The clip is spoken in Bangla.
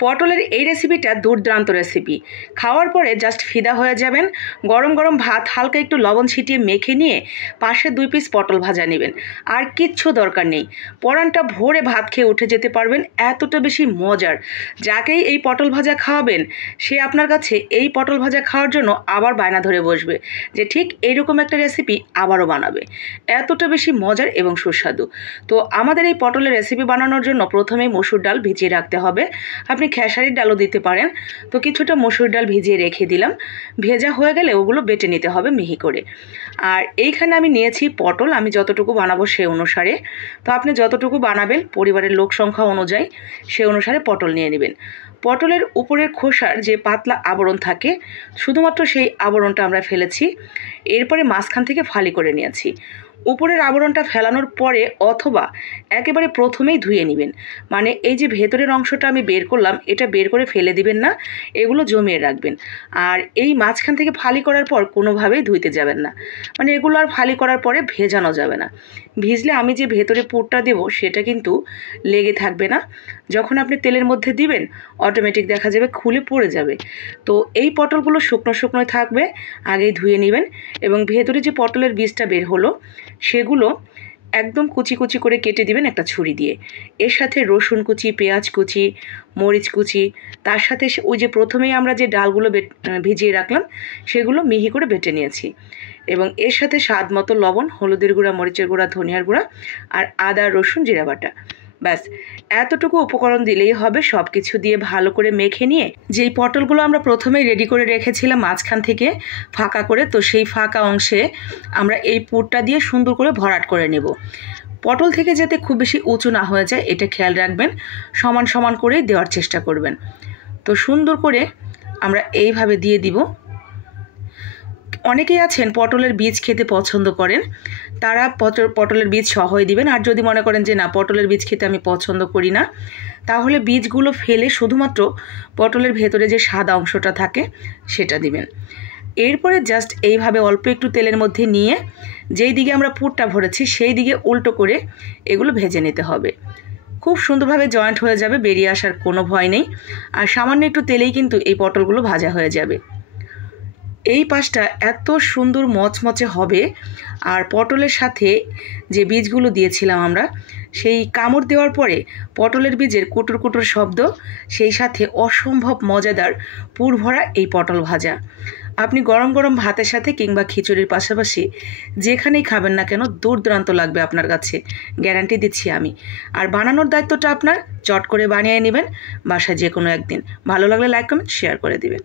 পটলের এই রেসিপিটা দুর্দান্ত রেসিপি। খাওয়ার পরে জাস্ট ফিদা হয়ে যাবেন। গরম গরম ভাত হালকা একটু লবণ ছিটিয়ে মেখে নিয়ে পাশে 2 পিস পটল ভাজা নেবেন, আর কিচ্ছু দরকার নেই। পরানটা ভরে ভাত খেয়ে উঠে যেতে পারবেন, এতটা বেশি মজার। যাকেই এই পটল ভাজা খাওয়াবেন সে আপনার কাছে এই পটল ভাজা খাওয়ার জন্য আবার বায়না ধরে বসবে যে ঠিক এইরকম একটা রেসিপি আবারও বানাবে। এতটা বেশি মজার এবং সুস্বাদু। তো আমাদের এই পটলের রেসিপি বানানোর জন্য প্রথমেই মসুর ডাল ভিজিয়ে রাখতে হবে। আপনি খেসারির ডালও দিতে পারেন। তো কিছুটা মসুর ডাল ভিজিয়ে রেখে দিলাম। ভেজা হয়ে গেলে ওগুলো বেটে নিতে হবে মিহি করে। আর এইখানে আমি নিয়েছি পটল, আমি যতটুকু বানাবো সে অনুসারে। তো আপনি যতটুকু বানাবেন পরিবারের লোক সংখ্যা অনুযায়ী সে অনুসারে পটল নিয়ে নেবেন। পটলের উপরের খোসার যে পাতলা আবরণ থাকে শুধুমাত্র সেই আবরণটা আমরা ফেলেছি। এরপরে মাঝখান থেকে ফালি করে নিয়েছি। উপরের আবরণটা ফেলানোর পরে অথবা একেবারে প্রথমেই ধুয়ে নেবেন। মানে এই যে ভেতরের অংশটা আমি বের করলাম এটা বের করে ফেলে দিবেন না, এগুলো জমিয়ে রাখবেন। আর এই মাঝখান থেকে ফালি করার পর কোনোভাবেই ধুইতে যাবেন না, মানে এগুলো আর ফালি করার পরে ভেজানো যাবে না। ভিজলে আমি যে ভেতরে পুরটা দেব সেটা কিন্তু লেগে থাকবে না। যখন আপনি তেলের মধ্যে দিবেন অটোমেটিক দেখা যাবে খুলে পড়ে যাবে। তো এই পটলগুলো শুকনো শুকনোই থাকবে, আগেই ধুয়ে নেবেন। এবং ভেতরে যে পটলের বীজটা বের হলো সেগুলো একদম কুচি কুচি করে কেটে দিবেন একটা ছুরি দিয়ে। এর সাথে রসুন কুচি, পেঁয়াজ কুচি, মরিচ কুচি, তার সাথে ওই যে প্রথমেই আমরা যে ডালগুলো ভিজিয়ে রাখলাম সেগুলো মিহি করে বেটে নিয়েছি। এবং এর সাথে স্বাদ মতো লবণ, হলুদের গুঁড়া, মরিচের গুঁড়া, ধনিয়ার গুঁড়া আর আদা রসুন জিরা বাটা। ব্যাস এতটুকু উপকরণ দিলেই হবে। সব কিছু দিয়ে ভালো করে মেখে নিয়ে যেই পটলগুলো আমরা প্রথমেই রেডি করে রেখেছিলাম মাঝখান থেকে ফাঁকা করে, তো সেই ফাঁকা অংশে আমরা এই পুরটা দিয়ে সুন্দর করে ভরাট করে নেব। পটল থেকে যাতে খুব বেশি উঁচু না হয়ে যায় এটা খেয়াল রাখবেন, সমান সমান করেই দেওয়ার চেষ্টা করবেন। তো সুন্দর করে আমরা এইভাবে দিয়ে দিব। অনেকেই আছেন পটলের বীজ খেতে পছন্দ করেন, তারা পটলের বীজ সহই দিবেন। আর যদি মনে করেন যে না পটলের বীজ খেতে আমি পছন্দ করি না, তাহলে বীজগুলো ফেলে শুধুমাত্র পটলের ভেতরে যে সাদা অংশটা থাকে সেটা দিবেন। এরপরে জাস্ট এইভাবে অল্প একটু তেলের মধ্যে নিয়ে যেই দিকে আমরা পুরটা ভরেছি সেই দিকে উল্টো করে এগুলো ভেজে নিতে হবে। খুব সুন্দরভাবে জয়েন্ট হয়ে যাবে, বেরিয়ে আসার কোনো ভয় নেই। আর সামান্য একটু তেলেই কিন্তু এই পটলগুলো ভাজা হয়ে যাবে। এই পাশটা এত সুন্দর মচমচে হবে। আর পটলের সাথে যে বীজগুলো দিয়েছিলাম আমরা, সেই কামড় দেওয়ার পরে পটলের বীজের কুটুর কুটুর শব্দ, সেই সাথে অসম্ভব মজাদার পুর ভরা এই পটল ভাজা। আপনি গরম গরম ভাতের সাথে কিংবা খিচুড়ির পাশাপাশি যেখানেই খাবেন না কেন দুর্দান্ত লাগবে আপনার কাছে, গ্যারান্টি দিচ্ছি আমি। আর বানানোর দায়িত্বটা আপনার, চট করে বানিয়ে নেবেন বাসায় যে কোনো একদিন। ভালো লাগলে লাইক কমেন্ট শেয়ার করে দিবেন।